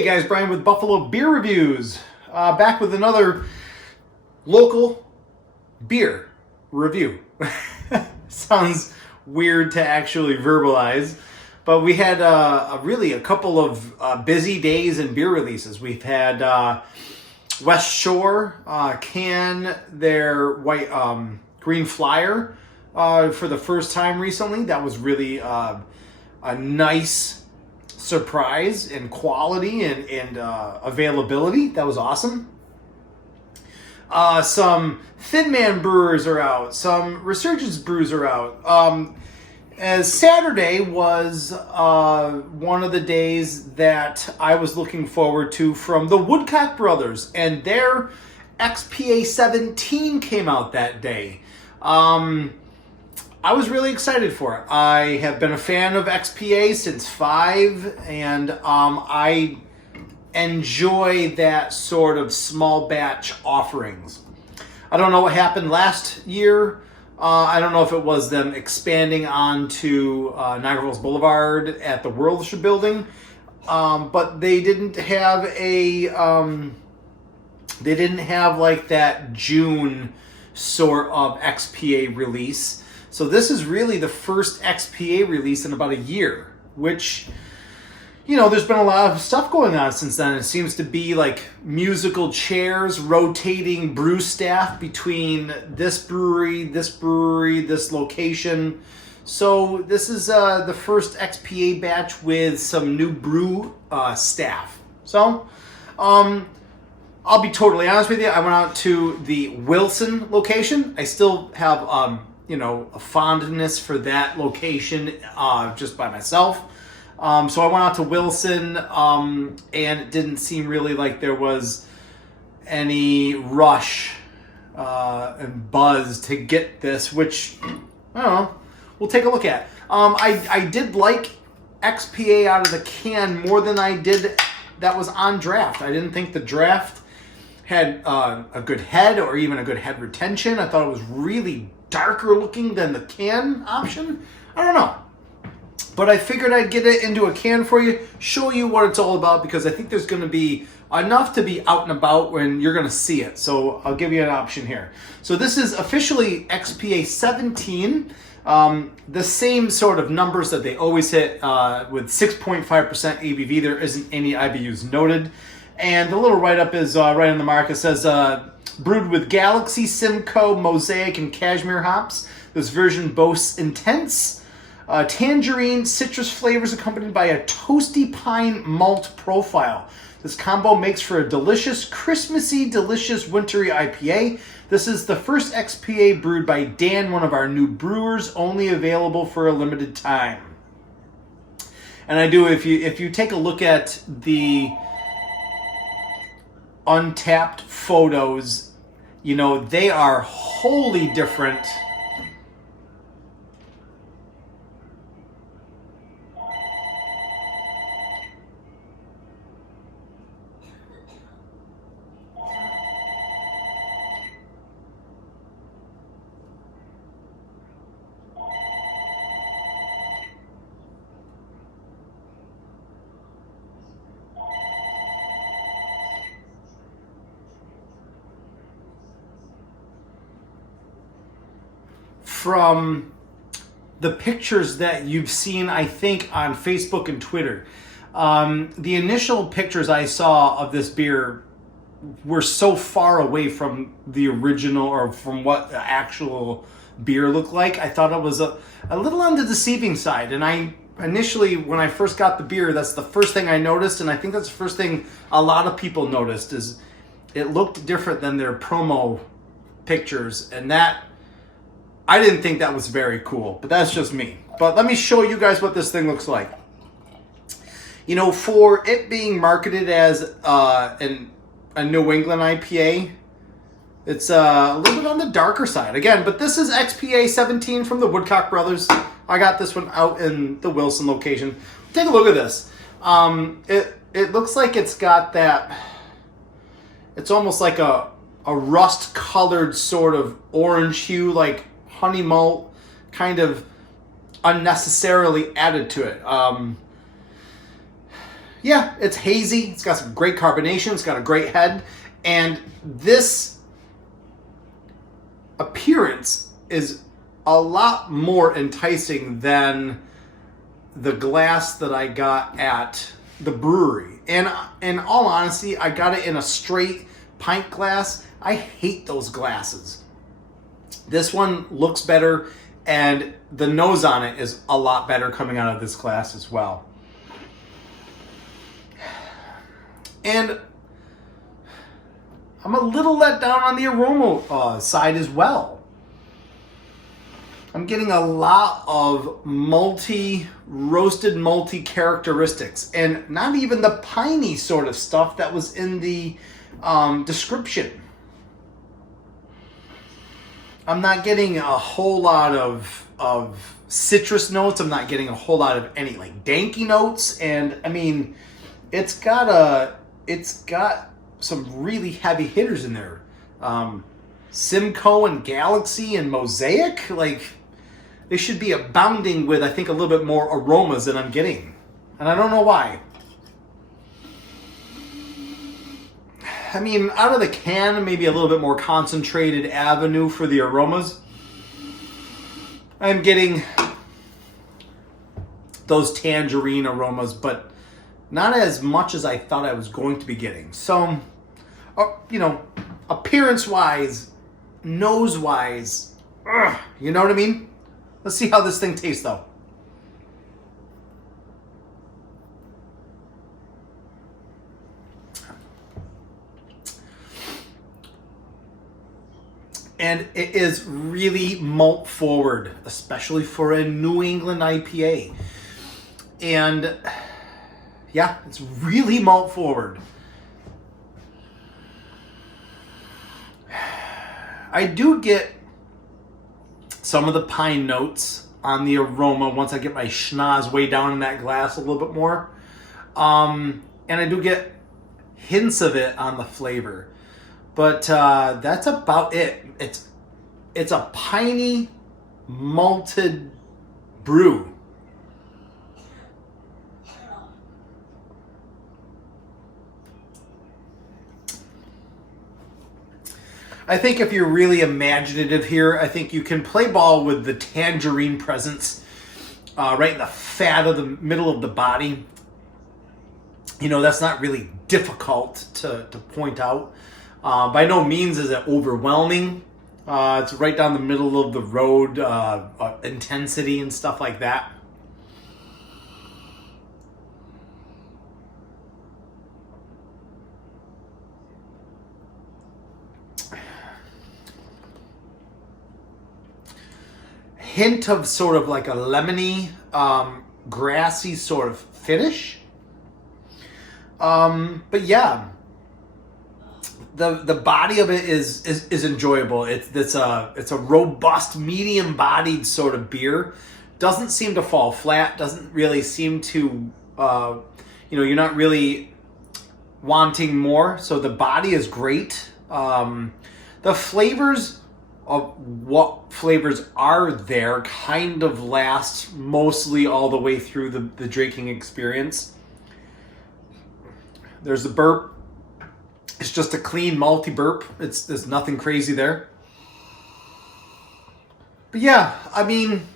Hey guys, Brian with Buffalo Beer Reviews. Back with another local beer review. Sounds weird to actually verbalize, but we had really a couple of busy days in beer releases. We've had West Shore can their white green flyer for the first time recently. That was really a nice surprise in quality and availability. That was awesome. Some Thin Man brewers are out. Some Resurgence brews are out. As Saturday was one of the days that I was looking forward to from the Woodcock brothers, and their XPA 17 came out that day. I was really excited for it. I have been a fan of XPA since 5, and I enjoy that sort of small batch offerings. I don't know what happened last year. I don't know if it was them expanding onto Niagara Falls Boulevard at the Worldshire building, but they didn't have like that June sort of XPA release. So this is really the first XPA release in about a year, which, you know, there's been a lot of stuff going on since then. It seems to be like musical chairs, rotating brew staff between this brewery, this location. So this is the first XPA batch with some new brew staff. So I'll be totally honest with you. I went out to the Wilson location. I still have a fondness for that location just by myself. So I went out to Wilson, and it didn't seem really like there was any rush and buzz to get this, which, I don't know, we'll take a look at. I did like XPA out of the can more than I did that was on draft. I didn't think the draft had a good head or even a good head retention. I thought it was really darker looking than the can option. I don't know. But I figured I'd get it into a can for you, show you what it's all about, because I think there's going to be enough to be out and about when you're going to see it. So I'll give you an option here. So this is officially XPA 17. The same sort of numbers that they always hit with 6.5% ABV. There isn't any IBUs noted. And the little write-up is right on the mark. It says, brewed with Galaxy, Simcoe, Mosaic, and Cashmere hops. This version boasts intense tangerine citrus flavors accompanied by a toasty pine malt profile. This combo makes for a delicious, Christmassy, delicious, wintry IPA. This is the first XPA brewed by Dan, one of our new brewers, only available for a limited time. And I do, if you take a look at the Untapped photos, you know, they are wholly different. From the pictures that you've seen, I think, on Facebook and Twitter. The initial pictures I saw of this beer were so far away from the original or from what the actual beer looked like. I thought it was a little on the deceiving side. And I initially, when I first got the beer, that's the first thing I noticed. And I think that's the first thing a lot of people noticed, is it looked different than their promo pictures. And that, I didn't think that was very cool, but that's just me. But let me show you guys what this thing looks like. You know, for it being marketed as a New England IPA, it's a little bit on the darker side. Again, but this is XPA 17 from the Woodcock brothers. I got this one out in the Wilson location. Take a look at this. It looks like it's got that, it's almost like a rust-colored sort of orange hue, like honey malt kind of unnecessarily added to it. Yeah, it's hazy. It's got some great carbonation. It's got a great head. And this appearance is a lot more enticing than the glass that I got at the brewery. And in all honesty, I got it in a straight pint glass. I hate those glasses. This one looks better, and the nose on it is a lot better coming out of this glass as well. And I'm a little let down on the aroma side as well. I'm getting a lot of roasted malty characteristics, and not even the piney sort of stuff that was in the description. I'm not getting a whole lot of citrus notes. I'm not getting a whole lot of any like danky notes, and I mean, it's got some really heavy hitters in there. Simcoe and Galaxy and Mosaic, like they should be abounding with, I think, a little bit more aromas than I'm getting, and I don't know why. I mean, out of the can, maybe a little bit more concentrated avenue for the aromas. I'm getting those tangerine aromas, but not as much as I thought I was going to be getting. So, appearance-wise, nose-wise, you know what I mean? Let's see how this thing tastes, though. And it is really malt forward, especially for a New England IPA. And yeah, it's really malt forward. I do get some of the pine notes on the aroma once I get my schnoz way down in that glass a little bit more. And I do get hints of it on the flavor. But that's about it. It's a piney, malted brew. I think if you're really imaginative here, I think you can play ball with the tangerine presence right in the fat of the middle of the body. You know, that's not really difficult to point out. By no means is it overwhelming. It's right down the middle of the road, intensity and stuff like that. Hint of sort of like a lemony, grassy sort of finish. But yeah. The body of it is enjoyable. It's a robust, medium-bodied sort of beer. Doesn't seem to fall flat. Doesn't really seem to, you're not really wanting more. So the body is great. The flavors of what flavors are there kind of last mostly all the way through the drinking experience. There's the burp. It's just a clean malty burp. There's nothing crazy there. But yeah, I mean,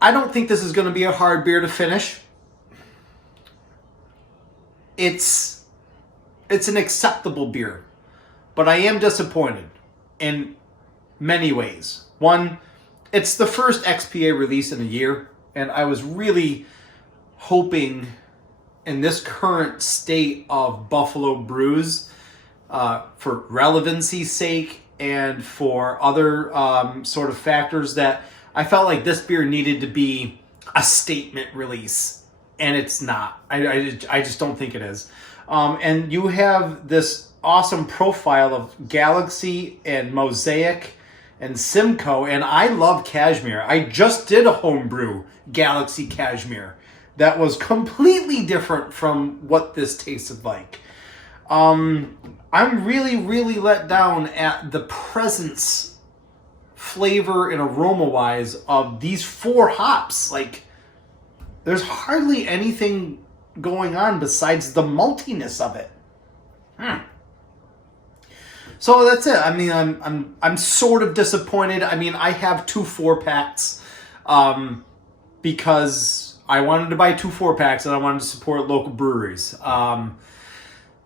I don't think this is going to be a hard beer to finish. It's an acceptable beer, but I am disappointed in many ways. One, it's the first XPA release in a year, and I was really hoping in this current state of Buffalo brews, for relevancy's sake and for other sort of factors, that I felt like this beer needed to be a statement release, and it's not. I just don't think it is. And you have this awesome profile of Galaxy and Mosaic and Simcoe, and I love Cashmere. I just did a homebrew Galaxy Cashmere that was completely different from what this tasted like. I'm really, really let down at the presence, flavor, and aroma-wise of these four hops. Like, there's hardly anything going on besides the maltiness of it. So that's it. I mean, I'm sort of disappointed. I mean, I have 2 4-packs because I wanted to buy 2 4-packs and I wanted to support local breweries.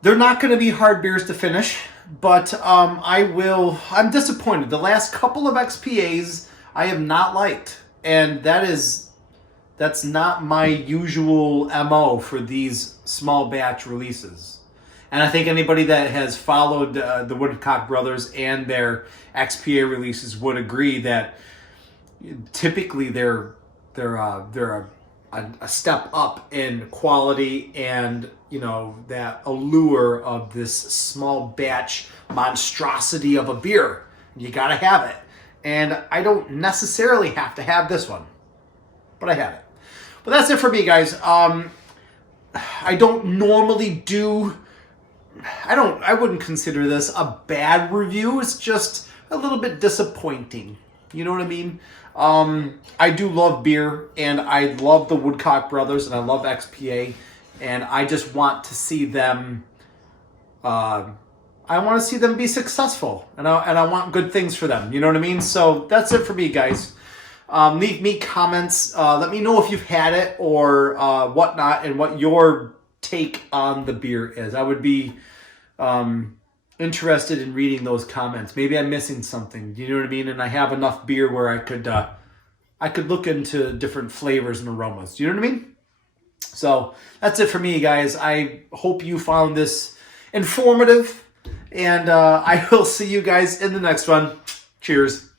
They're not going to be hard beers to finish, but I'm disappointed. The last couple of XPAs I have not liked, and that's not my usual MO for these small batch releases. And I think anybody that has followed the Woodcock brothers and their XPA releases would agree that typically they're a step up in quality and, you know, that allure of this small batch monstrosity of a beer. You gotta have it. And I don't necessarily have to have this one, but I have it. But that's it for me, guys. I don't normally do... I wouldn't consider this a bad review. It's just a little bit disappointing. You know what I mean? I do love beer, and I love the Woodcock brothers, and I love XPA, and I just want to see them. I want to see them be successful, and I want good things for them. You know what I mean? So that's it for me, guys. Leave me comments. Let me know if you've had it or whatnot, and what your take on the beer is. I would be interested in reading those comments. Maybe I'm missing something. You know what I mean? And I have enough beer where I could look into different flavors and aromas. You know what I mean? So that's it for me, guys. I hope you found this informative, and I will see you guys in the next one. Cheers.